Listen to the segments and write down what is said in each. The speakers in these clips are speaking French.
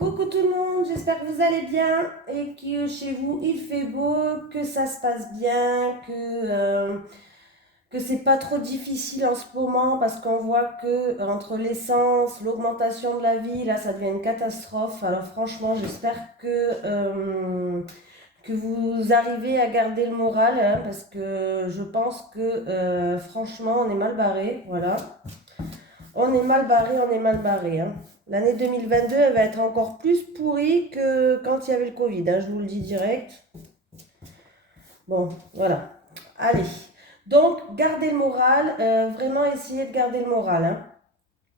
Coucou tout le monde, j'espère que vous allez bien et que chez vous il fait beau, que ça se passe bien, que c'est pas trop difficile en ce moment parce qu'on voit que entre l'essence, l'augmentation de la vie, là ça devient une catastrophe. Alors franchement, j'espère que vous arrivez à garder le moral hein, parce que je pense que franchement on est mal barré, voilà. On est mal barré, on est mal barré. Hein. L'année 2022, elle va être encore plus pourrie que quand il y avait le Covid, hein, je vous le dis direct. Bon, voilà. Allez. Donc, gardez le moral, vraiment essayez de garder le moral. Hein.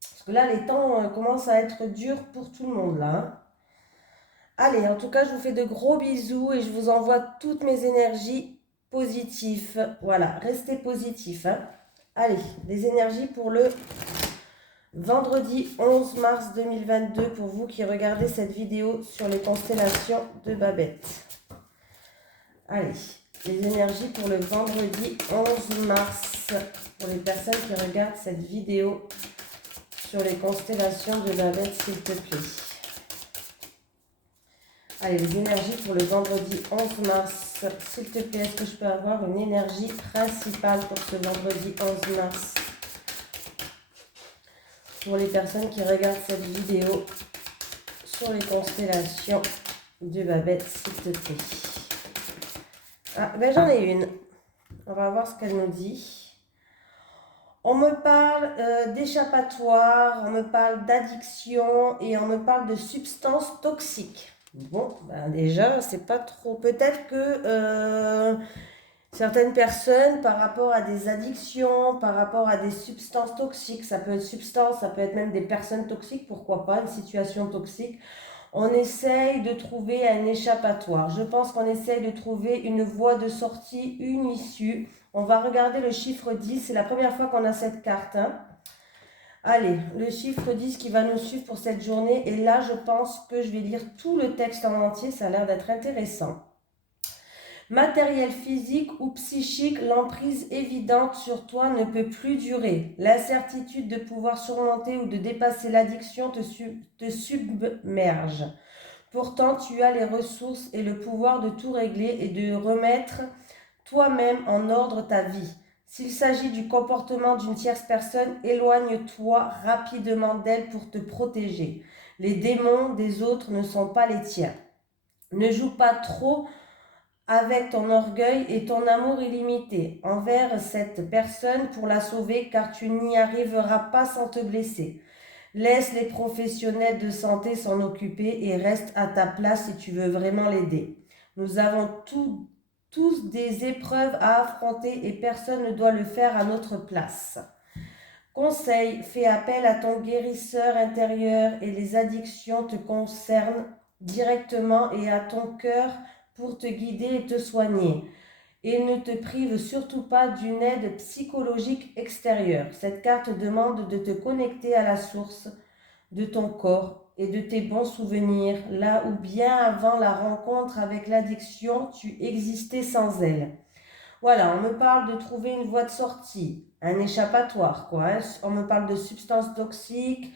Parce que là, les temps commencent à être durs pour tout le monde, là. Hein. Allez, en tout cas, je vous fais de gros bisous et je vous envoie toutes mes énergies positives. Voilà, restez positifs. Hein. Allez, les énergies pour le vendredi 11 mars 2022 pour vous qui regardez cette vidéo sur les constellations de Babette. Allez, les énergies pour le vendredi 11 mars pour les personnes qui regardent cette vidéo sur les constellations de Babette, s'il te plaît. Allez, les énergies pour le vendredi 11 mars, s'il te plaît, est-ce que je peux avoir une énergie principale pour ce vendredi 11 mars pour les personnes qui regardent cette vidéo sur les constellations de Babette, s'il te plaît. Ah, ben j'en ai une. On va voir ce qu'elle nous dit. On me parle d'échappatoire, on me parle d'addiction et on me parle de substances toxiques. Bon, ben déjà, c'est pas trop. Peut-être que certaines personnes, par rapport à des addictions, par rapport à des substances toxiques, ça peut être substance, ça peut être même des personnes toxiques, pourquoi pas, une situation toxique, on essaye de trouver un échappatoire. Je pense qu'on essaye de trouver une voie de sortie, une issue. On va regarder le chiffre 10, c'est la première fois qu'on a cette carte. Hein. Allez, le chiffre 10 qui va nous suivre pour cette journée. Et là, je pense que je vais lire tout le texte en entier, ça a l'air d'être intéressant. Matériel physique ou psychique, l'emprise évidente sur toi ne peut plus durer. L'incertitude de pouvoir surmonter ou de dépasser l'addiction te submerge. Pourtant, tu as les ressources et le pouvoir de tout régler et de remettre toi-même en ordre ta vie. S'il s'agit du comportement d'une tierce personne, éloigne-toi rapidement d'elle pour te protéger. Les démons des autres ne sont pas les tiens. Ne joue pas trop avec ton orgueil et ton amour illimité envers cette personne pour la sauver, car tu n'y arriveras pas sans te blesser. Laisse les professionnels de santé s'en occuper et reste à ta place si tu veux vraiment l'aider. Nous avons tous des épreuves à affronter et personne ne doit le faire à notre place. Conseil, fais appel à ton guérisseur intérieur et les addictions te concernent directement et à ton cœur pour te guider et te soigner. Et ne te prive surtout pas d'une aide psychologique extérieure. Cette carte demande de te connecter à la source de ton corps et de tes bons souvenirs, là où bien avant la rencontre avec l'addiction, tu existais sans elle. Voilà, on me parle de trouver une voie de sortie, un échappatoire, quoi. Hein. On me parle de substances toxiques,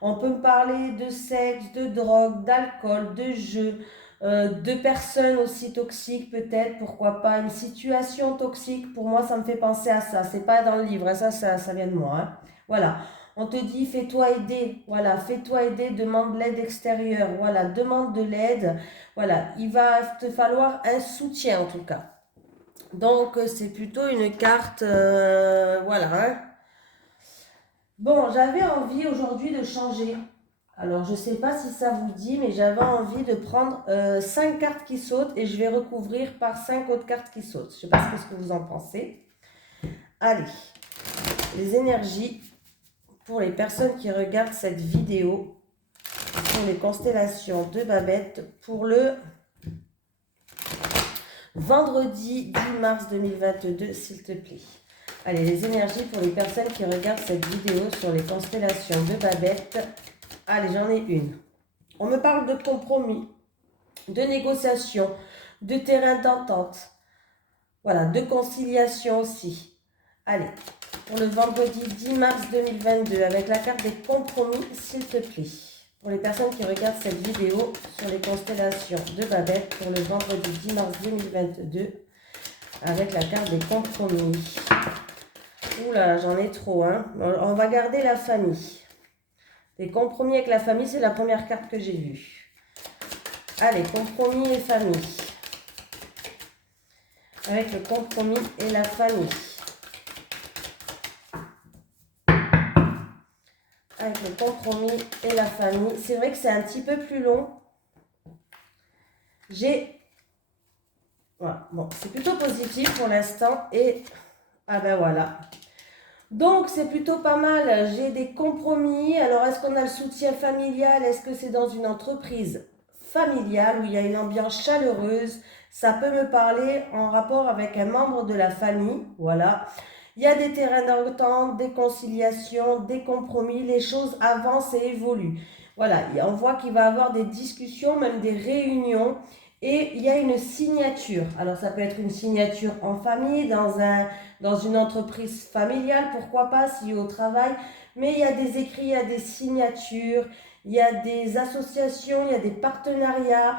on peut me parler de sexe, de drogue, d'alcool, de jeu, de personnes aussi toxiques peut-être, pourquoi pas, une situation toxique, pour moi ça me fait penser à ça, c'est pas dans le livre, hein, ça vient de moi. Hein. Voilà, on te dit fais-toi aider, voilà, fais-toi aider, demande l'aide extérieure, voilà, demande de l'aide, voilà, il va te falloir un soutien en tout cas. Donc c'est plutôt une carte, voilà. Hein. Bon, j'avais envie aujourd'hui de changer. Alors, je ne sais pas si ça vous dit, mais j'avais envie de prendre 5 cartes qui sautent et je vais recouvrir par 5 autres cartes qui sautent. Je ne sais pas ce que vous en pensez. Allez, les énergies pour les personnes qui regardent cette vidéo sur les constellations de Babette pour le vendredi 10 mars 2022, s'il te plaît. Allez, les énergies pour les personnes qui regardent cette vidéo sur les constellations de Babette. Allez, j'en ai une. On me parle de compromis, de négociation, de terrain d'entente. Voilà, de conciliation aussi. Allez, pour le vendredi 10 mars 2022, avec la carte des compromis, s'il te plaît. pour les personnes qui regardent cette vidéo sur les constellations de Babette pour le vendredi 10 mars 2022 avec la carte des compromis. Oula, j'en ai trop, hein. On va garder la famille. Les compromis avec la famille, c'est la première carte que j'ai vue. Allez, compromis et famille. Avec le compromis et la famille. Avec le compromis et la famille. C'est vrai que c'est un petit peu plus long. Voilà. Bon, c'est plutôt positif pour l'instant. Et... ah ben voilà. Donc, c'est plutôt pas mal. J'ai des compromis. Alors, est-ce qu'on a le soutien familial? Est-ce que c'est dans une entreprise familiale où il y a une ambiance chaleureuse? Ça peut me parler en rapport avec un membre de la famille. Voilà. Il y a des terrains d'entente, des conciliations, des compromis. Les choses avancent et évoluent. Voilà. On voit qu'il va y avoir des discussions, même des réunions. Et il y a une signature. Alors, ça peut être une signature en famille, dans une entreprise familiale, pourquoi pas, si au travail. Mais il y a des écrits, il y a des signatures, il y a des associations, il y a des partenariats.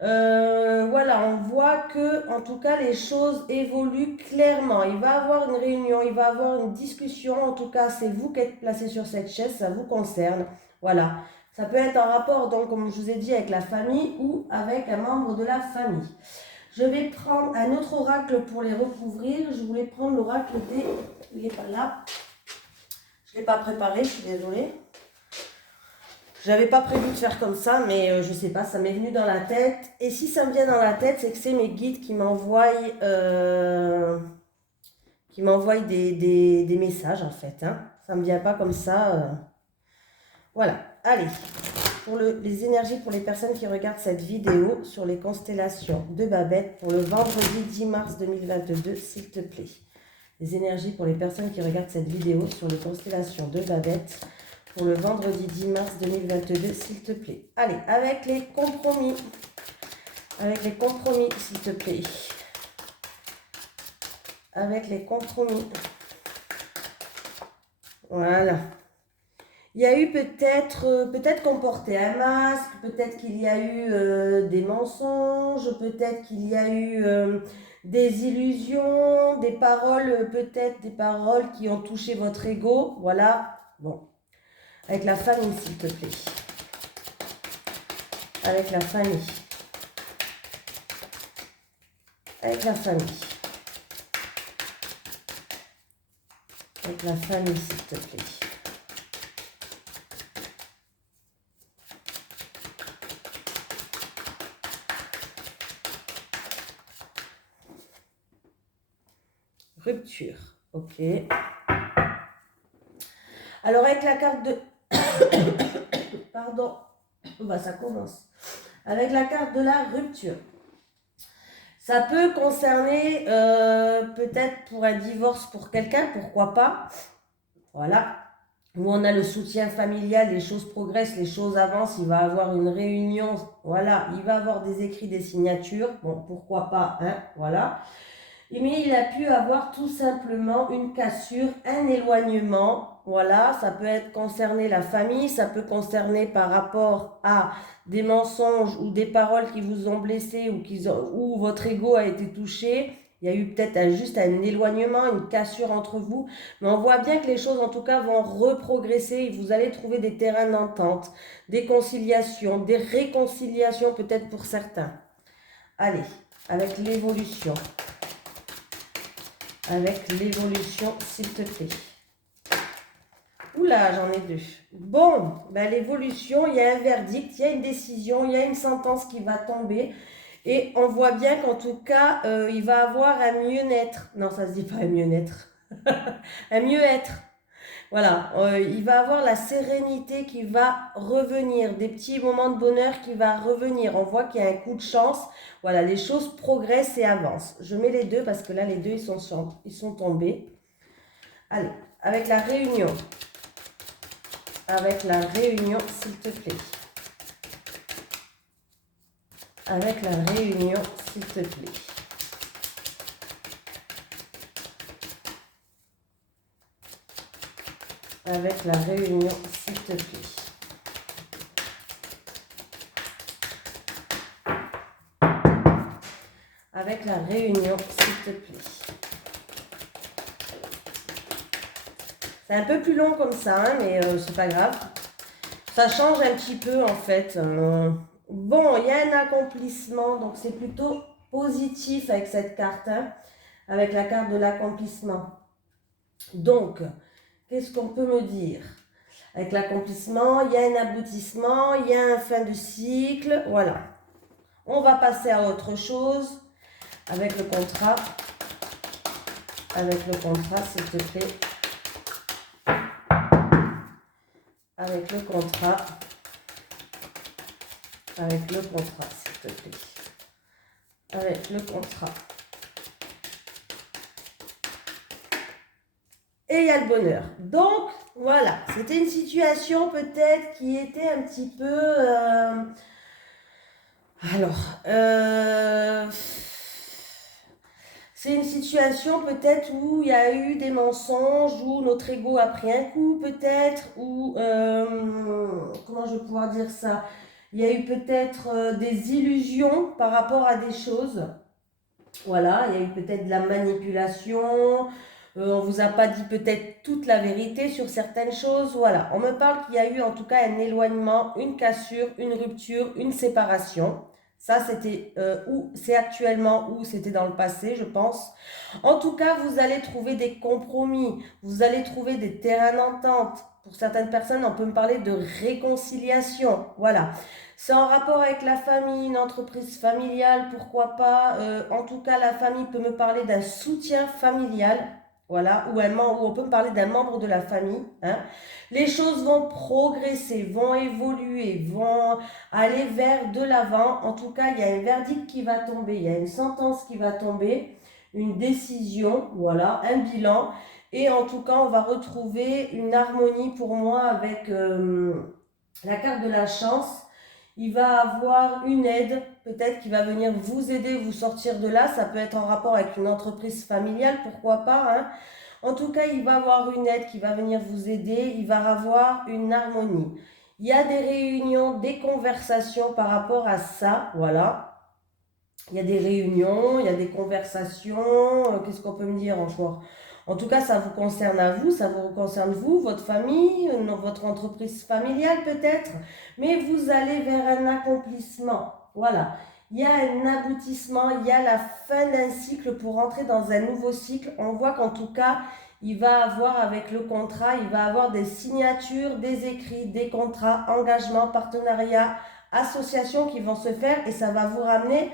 Voilà, on voit que, en tout cas, les choses évoluent clairement. Il va y avoir une réunion, il va y avoir une discussion. En tout cas, c'est vous qui êtes placé sur cette chaise, ça vous concerne. Voilà. Ça peut être en rapport, donc, comme je vous ai dit, avec la famille ou avec un membre de la famille. Je vais prendre un autre oracle pour les recouvrir. Je voulais prendre l'oracle des... il n'est pas là. Je ne l'ai pas préparé, je suis désolée. Je n'avais pas prévu de faire comme ça, mais je ne sais pas, ça m'est venu dans la tête. Et si ça me vient dans la tête, c'est que c'est mes guides qui m'envoient des messages, en fait. Hein. Ça ne me vient pas comme ça. Voilà, allez. Pour les énergies pour les personnes qui regardent cette vidéo sur les constellations de Babette pour le vendredi 10 mars 2022, s'il te plaît. Les énergies pour les personnes qui regardent cette vidéo sur les constellations de Babette pour le vendredi 10 mars 2022, s'il te plaît. Allez, avec les compromis. Avec les compromis, s'il te plaît. Avec les compromis. Voilà. Il y a eu peut-être qu'on portait un masque, peut-être qu'il y a eu des mensonges, peut-être qu'il y a eu des illusions, des paroles, peut-être des paroles qui ont touché votre ego. Voilà. Bon. Avec la famille, s'il te plaît. Avec la famille. Avec la famille. Avec la famille, s'il te plaît. Rupture. Ok. Alors, avec la carte de... Pardon. Bah, ça commence. Avec la carte de la rupture. Ça peut concerner peut-être pour un divorce pour quelqu'un, pourquoi pas. Voilà. Où on a le soutien familial, les choses progressent, les choses avancent, il va y avoir une réunion, voilà, il va y avoir des écrits, des signatures, bon, pourquoi pas, hein, voilà. Mais il a pu avoir tout simplement une cassure, un éloignement, voilà, ça peut être concerné la famille, ça peut concerner par rapport à des mensonges ou des paroles qui vous ont blessé ou votre ego a été touché. Il y a eu peut-être juste un éloignement, une cassure entre vous, mais on voit bien que les choses en tout cas vont reprogresser et vous allez trouver des terrains d'entente, des conciliations, des réconciliations peut-être pour certains. Allez, avec l'évolution. Avec l'évolution, s'il te plaît. Oula, j'en ai deux. Bon, ben l'évolution, il y a un verdict, il y a une décision, il y a une sentence qui va tomber. Et on voit bien qu'en tout cas, il va avoir un mieux-être. Non, ça se dit pas un mieux-être. Un mieux-être. Voilà, il va avoir la sérénité qui va revenir, des petits moments de bonheur qui va revenir. On voit qu'il y a un coup de chance. Voilà, les choses progressent et avancent. Je mets les deux parce que là, les deux, ils sont tombés. Allez, avec la réunion. Avec la réunion, s'il te plaît. Avec la réunion, s'il te plaît. Avec la réunion, s'il te plaît. avec la réunion, s'il te plaît. C'est un peu plus long comme ça, hein, mais c'est pas grave. Ça change un petit peu en fait. Bon, il y a un accomplissement, donc c'est plutôt positif avec cette carte, hein, avec la carte de l'accomplissement. Donc, qu'est-ce qu'on peut me dire? Avec l'accomplissement, il y a un aboutissement, il y a un fin de cycle, voilà. On va passer à autre chose avec le contrat. Avec le contrat, s'il te plaît. Avec le contrat. Avec le contrat, s'il te plaît. Avec le contrat. Et il y a le bonheur. Donc, voilà. C'était une situation peut-être qui était un petit peu... c'est une situation peut-être où il y a eu des mensonges, où notre ego a pris un coup peut-être, ou... comment je vais pouvoir dire ça? Il y a eu peut-être des illusions par rapport à des choses. Voilà, il y a eu peut-être de la manipulation, on ne vous a pas dit peut-être toute la vérité sur certaines choses. Voilà, on me parle qu'il y a eu en tout cas un éloignement, une cassure, une rupture, une séparation. Ça, c'était où c'est actuellement ou c'était dans le passé, je pense. En tout cas, vous allez trouver des compromis, vous allez trouver des terrains d'entente. Pour certaines personnes, on peut me parler de réconciliation. Voilà. C'est en rapport avec la famille, une entreprise familiale, pourquoi pas. En tout cas, la famille peut me parler d'un soutien familial, voilà, ou on peut me parler d'un membre de la famille. Hein. Les choses vont progresser, vont évoluer, vont aller vers de l'avant. En tout cas, il y a un verdict qui va tomber, il y a une sentence qui va tomber, une décision, voilà, un bilan. Et en tout cas, on va retrouver une harmonie pour moi avec la carte de la chance. Il va avoir une aide, peut-être qui va venir vous aider, vous sortir de là. Ça peut être en rapport avec une entreprise familiale, pourquoi pas. Hein. En tout cas, il va avoir une aide qui va venir vous aider. Il va avoir une harmonie. Il y a des réunions, des conversations par rapport à ça. Voilà. Il y a des réunions, il y a des conversations. Qu'est-ce qu'on peut me dire encore? En tout cas, ça vous concerne à vous, ça vous concerne vous, votre famille, votre entreprise familiale peut-être, mais vous allez vers un accomplissement. Voilà. Il y a un aboutissement, il y a la fin d'un cycle pour entrer dans un nouveau cycle. On voit qu'en tout cas, il va avoir avec le contrat, il va avoir des signatures, des écrits, des contrats, engagements, partenariats, associations qui vont se faire et ça va vous ramener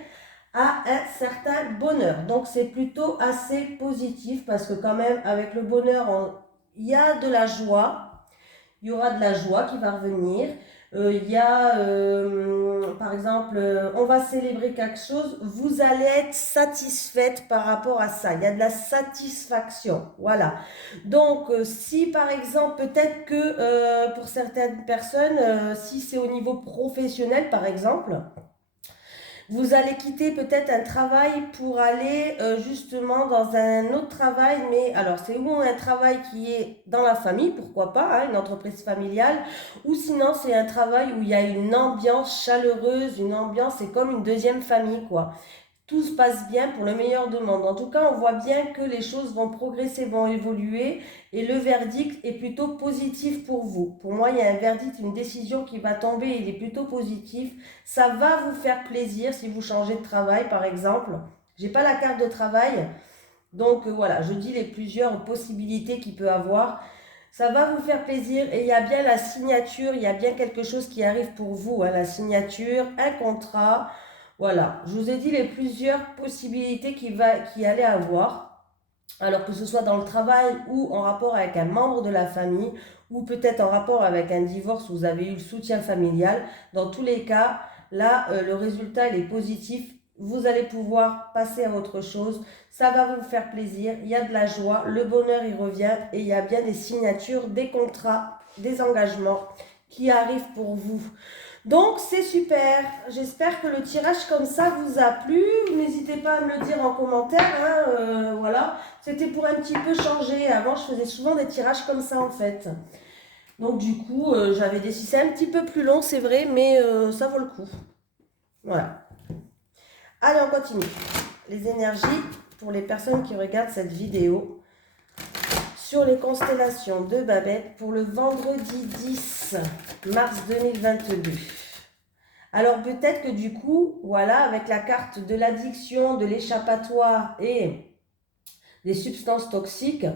à un certain bonheur. Donc c'est plutôt assez positif parce que quand même avec le bonheur, il y a de la joie, il y aura de la joie qui va revenir. Il y a, par exemple, on va célébrer quelque chose, vous allez être satisfaite par rapport à ça. Il y a de la satisfaction, voilà. Donc, si par exemple, peut-être que pour certaines personnes, si c'est au niveau professionnel, par exemple, vous allez quitter peut-être un travail pour aller justement dans un autre travail, mais alors c'est ou un travail qui est dans la famille, pourquoi pas, hein, une entreprise familiale, ou sinon c'est un travail où il y a une ambiance chaleureuse, une ambiance, c'est comme une deuxième famille, quoi. Tout se passe bien pour le meilleur du monde. En tout cas, on voit bien que les choses vont progresser, vont évoluer et le verdict est plutôt positif pour vous. Pour moi, il y a un verdict, une décision qui va tomber et il est plutôt positif. Ça va vous faire plaisir si vous changez de travail, par exemple. J'ai pas la carte de travail, donc voilà, je dis les plusieurs possibilités qu'il peut avoir. Ça va vous faire plaisir et il y a bien la signature, il y a bien quelque chose qui arrive pour vous, hein, la signature, un contrat. Voilà, je vous ai dit les plusieurs possibilités qu'il allait avoir, alors que ce soit dans le travail ou en rapport avec un membre de la famille, ou peut-être en rapport avec un divorce où vous avez eu le soutien familial. Dans tous les cas, là, le résultat il est positif. Vous allez pouvoir passer à autre chose. Ça va vous faire plaisir. Il y a de la joie. Le bonheur, il revient. Et il y a bien des signatures, des contrats, des engagements qui arrivent pour vous. Donc, c'est super. J'espère que le tirage comme ça vous a plu. N'hésitez pas à me le dire en commentaire. Hein, voilà. C'était pour un petit peu changer. Avant, je faisais souvent des tirages comme ça, en fait. Donc, du coup, j'avais décidé. C'est un petit peu plus long, c'est vrai, mais ça vaut le coup. Voilà. Allez, on continue. les énergies pour les personnes qui regardent cette vidéo sur les constellations de Babette pour le vendredi 10 mars 2022. Alors peut-être que du coup, voilà, avec la carte de l'addiction, de l'échappatoire et des substances toxiques,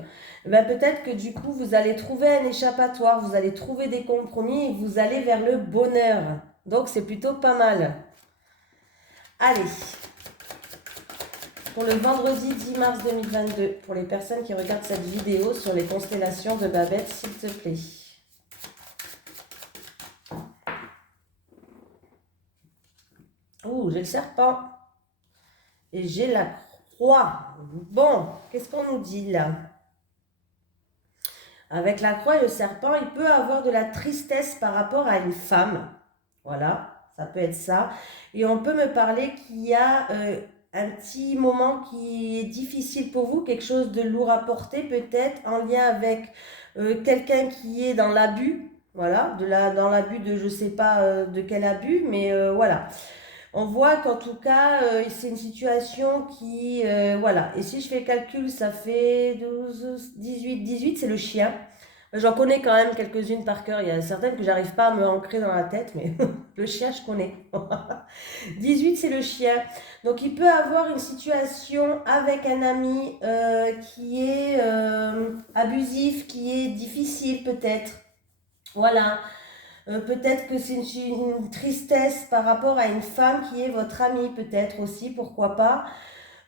ben peut-être que du coup, vous allez trouver un échappatoire, vous allez trouver des compromis et vous allez vers le bonheur. Donc c'est plutôt pas mal. Allez, pour le vendredi 10 mars 2022, pour les personnes qui regardent cette vidéo sur les constellations de Babette, s'il te plaît. Ouh, j'ai le serpent. Et j'ai la croix. Bon, qu'est-ce qu'on nous dit là? Avec la croix et le serpent, il peut avoir de la tristesse par rapport à une femme. Voilà, ça peut être ça. Et on peut me parler qu'il y a un petit moment qui est difficile pour vous, quelque chose de lourd à porter peut-être, en lien avec quelqu'un qui est dans l'abus. Voilà, dans l'abus de je ne sais pas de quel abus, mais voilà. On voit qu'en tout cas, c'est une situation qui... voilà. Et si je fais le calcul, ça fait 12, 18, 18, c'est le chien. J'en connais quand même quelques-unes par cœur. Il y a certaines que j'arrive pas à me ancrer dans la tête, mais le chien, je connais. 18, c'est le chien. Donc, il peut avoir une situation avec un ami qui est abusif, qui est difficile peut-être. Voilà. Peut-être que c'est une tristesse par rapport à une femme qui est votre amie, peut-être aussi, pourquoi pas.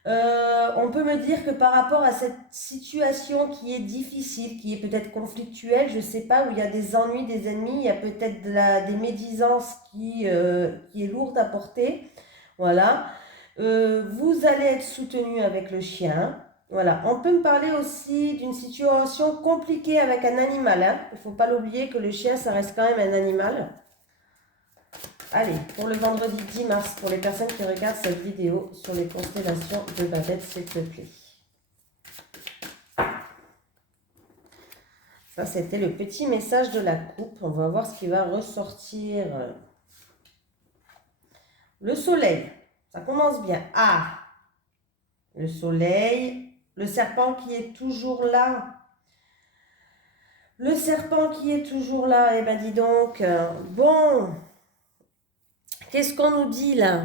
On peut me dire que par rapport à cette situation qui est difficile, qui est peut-être conflictuelle, je ne sais pas, où il y a des ennuis, des ennemis, il y a peut-être des médisances qui est lourde à porter. Voilà. Vous allez être soutenu avec le chien. Voilà. On peut me parler aussi d'une situation compliquée avec un animal. Hein. Il ne faut pas l'oublier que le chien, ça reste quand même un animal. Allez, pour le vendredi 10 mars, pour les personnes qui regardent cette vidéo sur les constellations de Babette, s'il te plaît. Ça, c'était le petit message de la coupe. On va voir ce qui va ressortir. Le soleil, ça commence bien. Ah, le soleil, le serpent qui est toujours là. Le serpent qui est toujours là, eh ben dis donc. Bon, qu'est-ce qu'on nous dit là?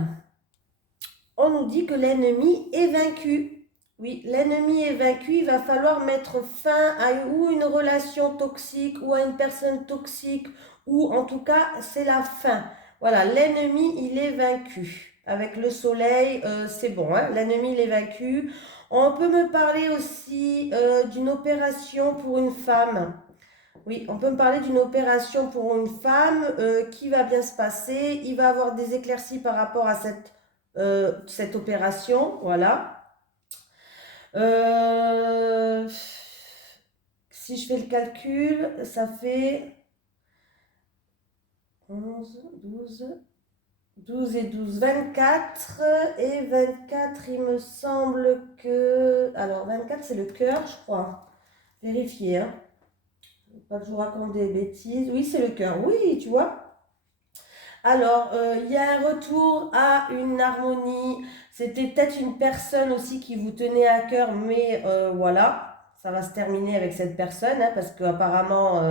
On nous dit que l'ennemi est vaincu. Oui, l'ennemi est vaincu, il va falloir mettre fin à une relation toxique ou à une personne toxique, ou en tout cas, c'est la fin. Voilà, l'ennemi, il est vaincu. Avec le soleil, c'est bon, hein? L'ennemi, il est vaincu. On peut me parler aussi d'une opération pour une femme. Oui, on peut me parler d'une opération pour une femme qui va bien se passer. Il va avoir des éclaircies par rapport à cette opération. Voilà. Si je fais le calcul, ça fait 11, 12 et 12, 24. Et 24, il me semble que... Alors, 24, c'est le cœur, je crois. Vérifier, hein. Pas que je vous raconte des bêtises. Oui, c'est le cœur. Oui, tu vois. Alors, il y a un retour à une harmonie. C'était peut-être une personne aussi qui vous tenait à cœur, mais voilà, ça va se terminer avec cette personne, hein, parce qu'apparemment,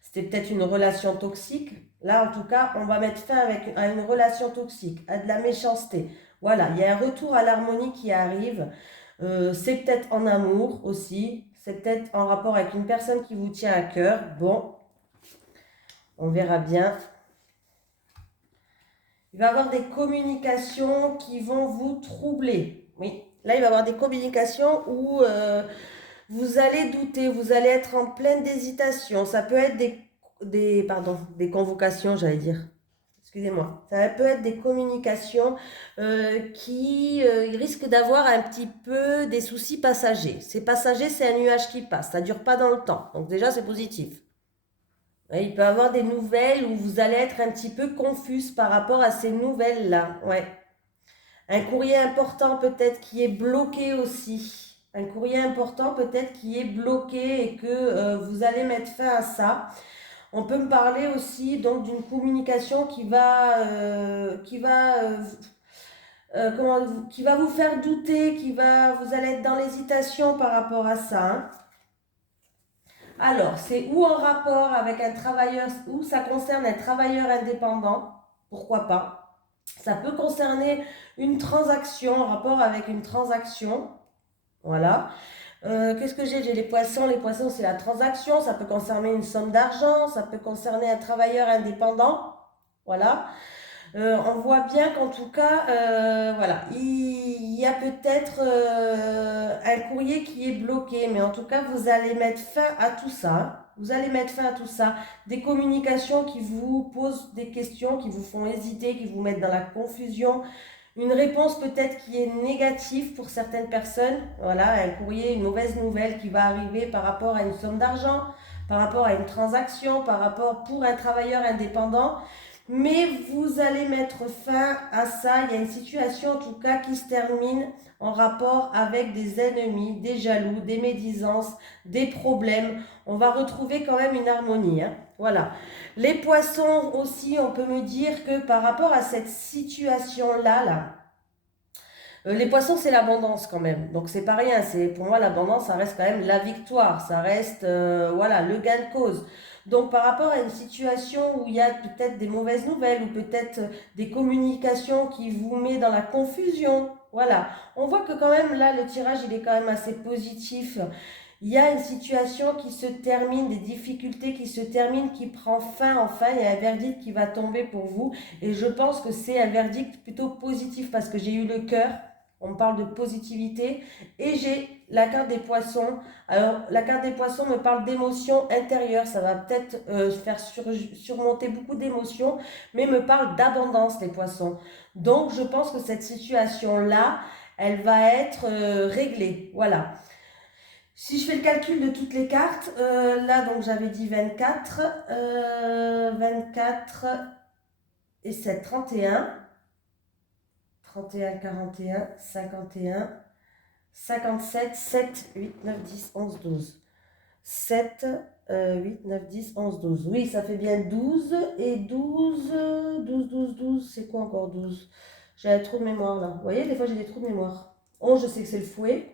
c'était peut-être une relation toxique. Là, en tout cas, on va mettre fin à une relation toxique, à de la méchanceté. Voilà, il y a un retour à l'harmonie qui arrive. C'est peut-être en amour aussi. C'est peut-être en rapport avec une personne qui vous tient à cœur. Bon, on verra bien. Il va y avoir des communications qui vont vous troubler. Oui, là, il va y avoir des communications où vous allez douter, vous allez être en pleine hésitation. Ça peut être des convocations, j'allais dire. Excusez-moi. Ça peut être des communications qui risquent d'avoir un petit peu des soucis passagers. Ces passagers, c'est un nuage qui passe. Ça ne dure pas dans le temps. Donc déjà, c'est positif. Ouais, il peut y avoir des nouvelles où vous allez être un petit peu confuse par rapport à ces nouvelles-là. Ouais. Un courrier important peut-être qui est bloqué aussi. Un courrier important peut-être qui est bloqué et que vous allez mettre fin à ça. On peut me parler aussi donc d'une communication qui va qui va vous faire douter, vous allez être dans l'hésitation par rapport à ça. Hein. Alors, c'est ou en rapport avec un travailleur, ou ça concerne un travailleur indépendant, pourquoi pas. Ça peut concerner une transaction, en rapport avec une transaction, voilà. Qu'est-ce que j'ai? J'ai les poissons. Les poissons, c'est la transaction. Ça peut concerner une somme d'argent. Ça peut concerner un travailleur indépendant. Voilà. On voit bien qu'en tout cas, voilà, il y a peut-être un courrier qui est bloqué, mais en tout cas, vous allez mettre fin à tout ça. Hein. Vous allez mettre fin à tout ça. Des communications qui vous posent des questions, qui vous font hésiter, qui vous mettent dans la confusion. Une réponse peut-être qui est négative pour certaines personnes. Voilà, un courrier, une mauvaise nouvelle qui va arriver par rapport à une somme d'argent, par rapport à une transaction, par rapport pour un travailleur indépendant. Mais vous allez mettre fin à ça. Il y a une situation en tout cas qui se termine en rapport avec des ennemis, des jaloux, des médisances, des problèmes. On va retrouver quand même une harmonie. Hein. Voilà. Les poissons aussi, on peut me dire que par rapport à cette situation-là, les poissons, c'est l'abondance quand même. Donc, c'est pas rien. Pour moi, l'abondance, ça reste quand même la victoire. Ça reste, voilà, le gain de cause. Donc, par rapport à une situation où il y a peut-être des mauvaises nouvelles ou peut-être des communications qui vous met dans la confusion, voilà. On voit que quand même, là, le tirage, il est quand même assez positif. Il y a une situation qui se termine, des difficultés qui se terminent, qui prend fin, enfin, il y a un verdict qui va tomber pour vous. Et je pense que c'est un verdict plutôt positif parce que j'ai eu le cœur. On me parle de positivité et j'ai la carte des poissons. Alors, la carte des poissons me parle d'émotions intérieures. Ça va peut-être faire surmonter beaucoup d'émotions, mais me parle d'abondance, les poissons. Donc, je pense que cette situation-là, elle va être réglée. Voilà. Si je fais le calcul de toutes les cartes, là, donc j'avais dit 24, 24 et 7, 31. 31, 41, 51, 57, 7, 8, 9, 10, 11, 12. 7, 8, 9, 10, 11, 12. Oui, ça fait bien 12 et 12, 12, 12, 12. C'est quoi encore 12? J'ai un trou de mémoire là. Vous voyez, des fois j'ai des trous de mémoire. 11, je sais que c'est le fouet.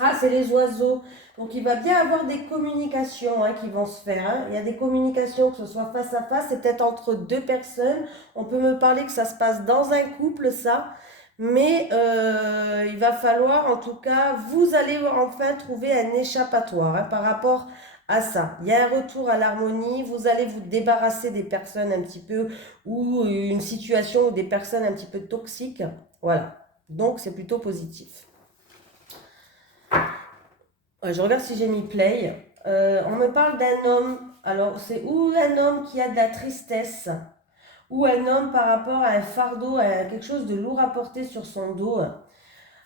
Ah, c'est les oiseaux. Donc, il va bien avoir des communications qui vont se faire. Hein. Il y a des communications, que ce soit face à face, c'est peut-être entre deux personnes. On peut me parler que ça se passe dans un couple, ça. Mais il va falloir, en tout cas, vous allez enfin trouver un échappatoire par rapport à ça. Il y a un retour à l'harmonie. Vous allez vous débarrasser des personnes un petit peu, ou une situation ou des personnes un petit peu toxiques. Voilà. Donc, c'est plutôt positif. Je regarde si j'ai mis play. On me parle d'un homme. Alors, c'est ou un homme qui a de la tristesse, ou un homme par rapport à un fardeau, à quelque chose de lourd à porter sur son dos.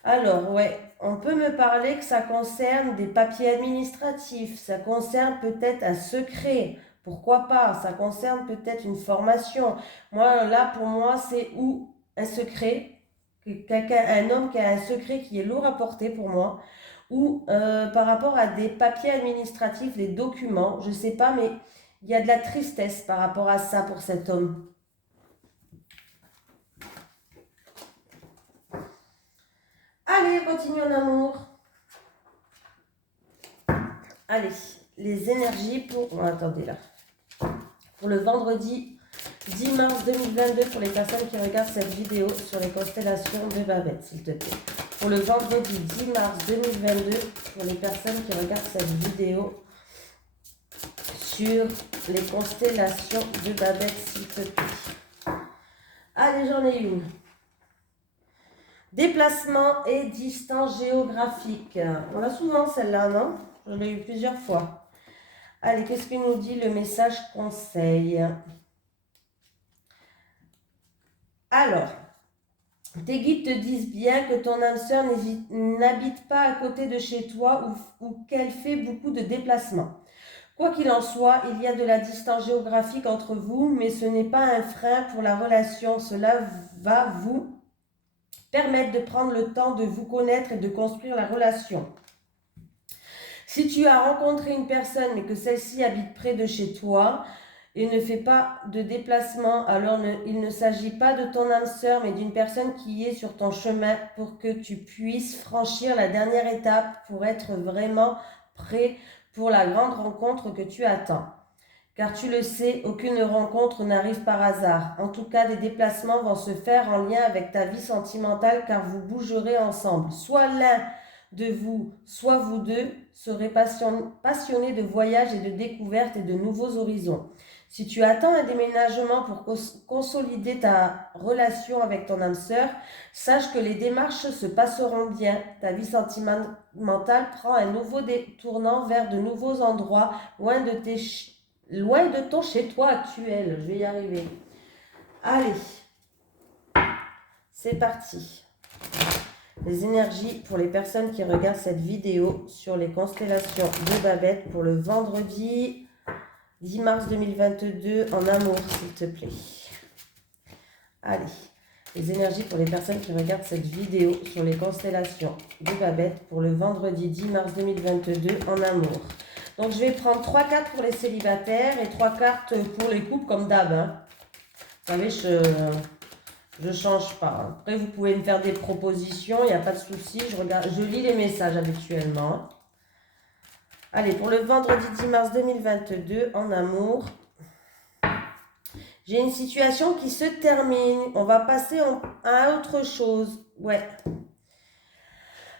Alors, ouais, on peut me parler que ça concerne des papiers administratifs, ça concerne peut-être un secret. Pourquoi pas? Ça concerne peut-être une formation. Moi, là, pour moi, c'est ou un secret, un homme qui a un secret qui est lourd à porter pour moi ou par rapport à des papiers administratifs, des documents, je ne sais pas, mais il y a de la tristesse par rapport à ça pour cet homme. Allez, continuons l'amour. Allez, les énergies pour... Oh, attendez là. Pour le vendredi 10 mars 2022, pour les personnes qui regardent cette vidéo sur les constellations de Babette, s'il te plaît. Pour le vendredi 10 mars 2022, pour les personnes qui regardent cette vidéo sur les constellations de Babette, s'il te plaît. Allez, j'en ai une. Déplacement et distance géographique. On l'a souvent celle-là, non? Je l'ai eu plusieurs fois. Allez, qu'est-ce que nous dit le message conseil? Alors, tes guides te disent bien que ton âme sœur n'habite pas à côté de chez toi ou qu'elle fait beaucoup de déplacements. Quoi qu'il en soit, il y a de la distance géographique entre vous, mais ce n'est pas un frein pour la relation. Cela va vous permettre de prendre le temps de vous connaître et de construire la relation. Si tu as rencontré une personne mais que celle-ci habite près de chez toi, et ne fais pas de déplacement, alors il ne s'agit pas de ton âme sœur, mais d'une personne qui est sur ton chemin pour que tu puisses franchir la dernière étape pour être vraiment prêt pour la grande rencontre que tu attends. Car tu le sais, aucune rencontre n'arrive par hasard. En tout cas, des déplacements vont se faire en lien avec ta vie sentimentale car vous bougerez ensemble. Soit l'un de vous, soit vous deux, serez passionnés de voyages et de découvertes et de nouveaux horizons. Si tu attends un déménagement pour consolider ta relation avec ton âme sœur, sache que les démarches se passeront bien. Ta vie sentimentale prend un nouveau tournant vers de nouveaux endroits, loin de ton chez-toi actuel. Je vais y arriver. Allez, c'est parti. Les énergies pour les personnes qui regardent cette vidéo sur les constellations de Babette pour le vendredi 10 mars 2022 en amour, s'il te plaît. Allez, les énergies pour les personnes qui regardent cette vidéo sur les constellations de Babette pour le vendredi 10 mars 2022 en amour. Donc, je vais prendre 3 cartes pour les célibataires et 3 cartes pour les couples, comme d'hab. Hein. Vous savez, je change pas. Après, vous pouvez me faire des propositions, il n'y a pas de souci. Je lis les messages habituellement. Allez, pour le vendredi 10 mars 2022, en amour, j'ai une situation qui se termine. On va passer à autre chose. Ouais.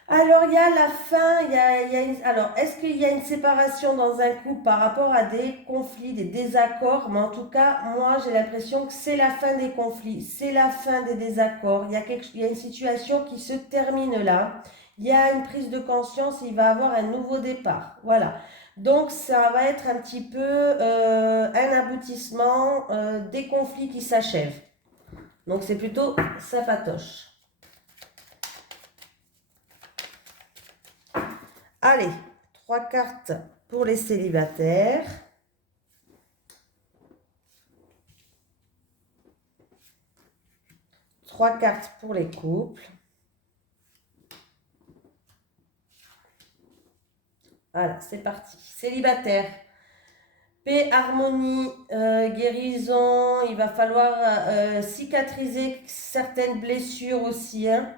Alors, il y a la fin, alors, est-ce qu'il y a une séparation dans un couple par rapport à des conflits, des désaccords? Mais en tout cas, moi, j'ai l'impression que c'est la fin des conflits, c'est la fin des désaccords. Il y a une situation qui se termine là. Il y a une prise de conscience, il va y avoir un nouveau départ. Voilà. Donc, ça va être un petit peu un aboutissement des conflits qui s'achèvent. Donc, c'est plutôt sympatoche. Allez, 3 cartes pour les célibataires. Trois cartes pour les couples. Voilà, c'est parti. Célibataire. Paix, harmonie, guérison. Il va falloir cicatriser certaines blessures aussi. Hein.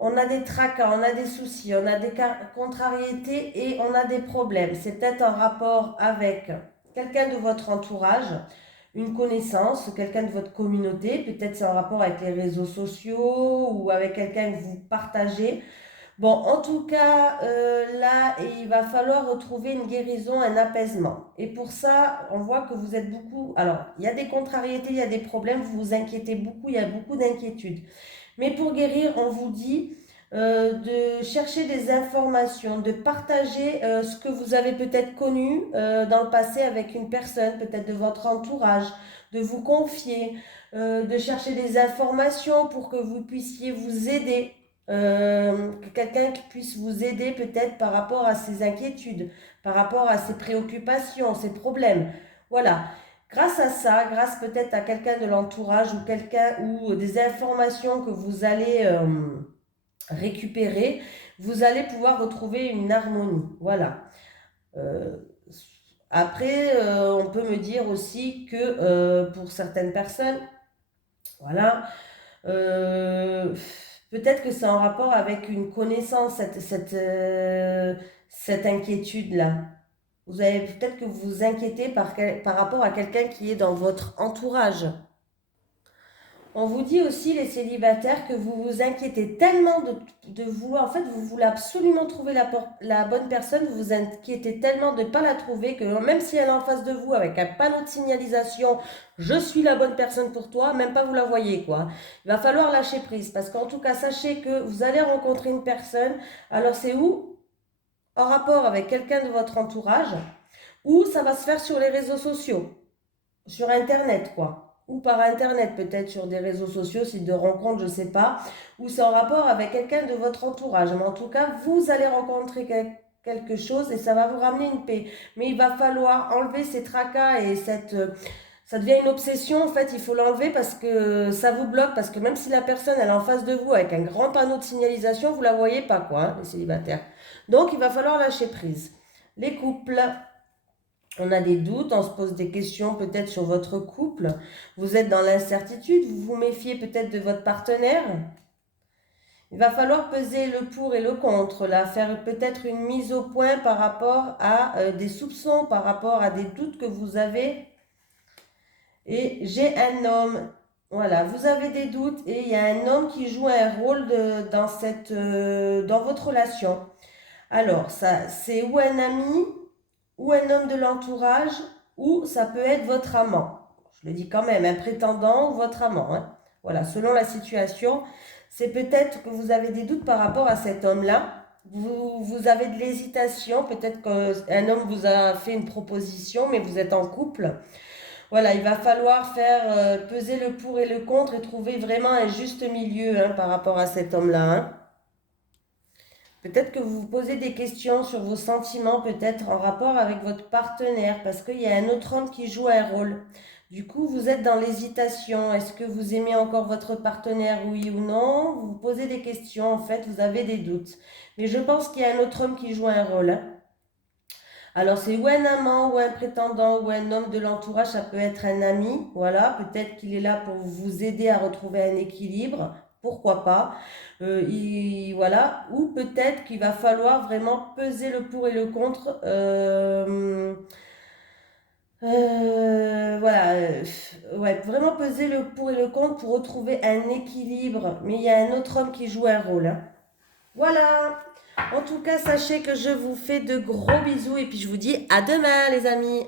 On a des tracas, on a des soucis, on a des contrariétés et on a des problèmes. C'est peut-être en rapport avec quelqu'un de votre entourage, une connaissance, quelqu'un de votre communauté. Peut-être c'est en rapport avec les réseaux sociaux ou avec quelqu'un que vous partagez. Bon, en tout cas, là, il va falloir retrouver une guérison, un apaisement. Et pour ça, on voit que vous êtes beaucoup... Alors, il y a des contrariétés, il y a des problèmes, vous vous inquiétez beaucoup, il y a beaucoup d'inquiétudes. Mais pour guérir, on vous dit de chercher des informations, de partager ce que vous avez peut-être connu dans le passé avec une personne, peut-être de votre entourage, de vous confier, de chercher des informations pour que vous puissiez vous aider. Que quelqu'un qui puisse vous aider peut-être par rapport à ses inquiétudes, par rapport à ses préoccupations, ses problèmes. Voilà. Grâce à ça, grâce peut-être à quelqu'un de l'entourage ou quelqu'un ou des informations que vous allez récupérer, vous allez pouvoir retrouver une harmonie. Voilà. Après, on peut me dire aussi que pour certaines personnes, voilà, peut-être que c'est en rapport avec une connaissance, cette inquiétude-là. Vous avez peut-être que vous vous inquiétez par rapport à quelqu'un qui est dans votre entourage. On vous dit aussi, les célibataires, que vous vous inquiétez tellement de vouloir, en fait, vous voulez absolument trouver la bonne personne, vous vous inquiétez tellement de ne pas la trouver, que même si elle est en face de vous avec un panneau de signalisation, je suis la bonne personne pour toi, même pas vous la voyez, quoi. Il va falloir lâcher prise, parce qu'en tout cas, sachez que vous allez rencontrer une personne, alors c'est où? En rapport avec quelqu'un de votre entourage, ou ça va se faire sur les réseaux sociaux, sur Internet, quoi. Ou par Internet, peut-être sur des réseaux sociaux, sites de rencontres, je ne sais pas. Ou c'est en rapport avec quelqu'un de votre entourage. Mais en tout cas, vous allez rencontrer quelque chose et ça va vous ramener une paix. Mais il va falloir enlever ces tracas et ça devient une obsession, en fait, il faut l'enlever parce que ça vous bloque, parce que même si la personne elle est en face de vous avec un grand panneau de signalisation, vous ne la voyez pas, quoi, hein, les célibataires. Donc, il va falloir lâcher prise. Les couples, On a des doutes, on se pose des questions peut-être sur votre couple. Vous êtes dans l'incertitude, vous vous méfiez peut-être de votre partenaire. Il va falloir peser le pour et le contre, là, faire peut-être une mise au point par rapport à des soupçons, par rapport à des doutes que vous avez. Et j'ai un homme, voilà, vous avez des doutes et il y a un homme qui joue un rôle dans votre relation. Alors, ça, c'est ou un ami, ou un homme de l'entourage, ou ça peut être votre amant. Je le dis quand même, un prétendant ou votre amant, hein. Voilà, selon la situation, c'est peut-être que vous avez des doutes par rapport à cet homme-là. Vous avez de l'hésitation, peut-être qu'un homme vous a fait une proposition, mais vous êtes en couple. Voilà, il va falloir faire peser le pour et le contre et trouver vraiment un juste milieu hein, par rapport à cet homme-là, hein. Peut-être que vous vous posez des questions sur vos sentiments, peut-être en rapport avec votre partenaire, parce qu'il y a un autre homme qui joue un rôle. Du coup, vous êtes dans l'hésitation. Est-ce que vous aimez encore votre partenaire, oui ou non? Vous vous posez des questions, en fait, vous avez des doutes. Mais je pense qu'il y a un autre homme qui joue un rôle, hein. Alors, c'est ou un amant, ou un prétendant, ou un homme de l'entourage, ça peut être un ami, voilà, peut-être qu'il est là pour vous aider à retrouver un équilibre, pourquoi pas, voilà, ou peut-être qu'il va falloir vraiment peser le pour et le contre, voilà, ouais, vraiment peser le pour et le contre pour retrouver un équilibre, mais il y a un autre homme qui joue un rôle, hein. Voilà. En tout cas, sachez que je vous fais de gros bisous et puis je vous dis à demain les amis.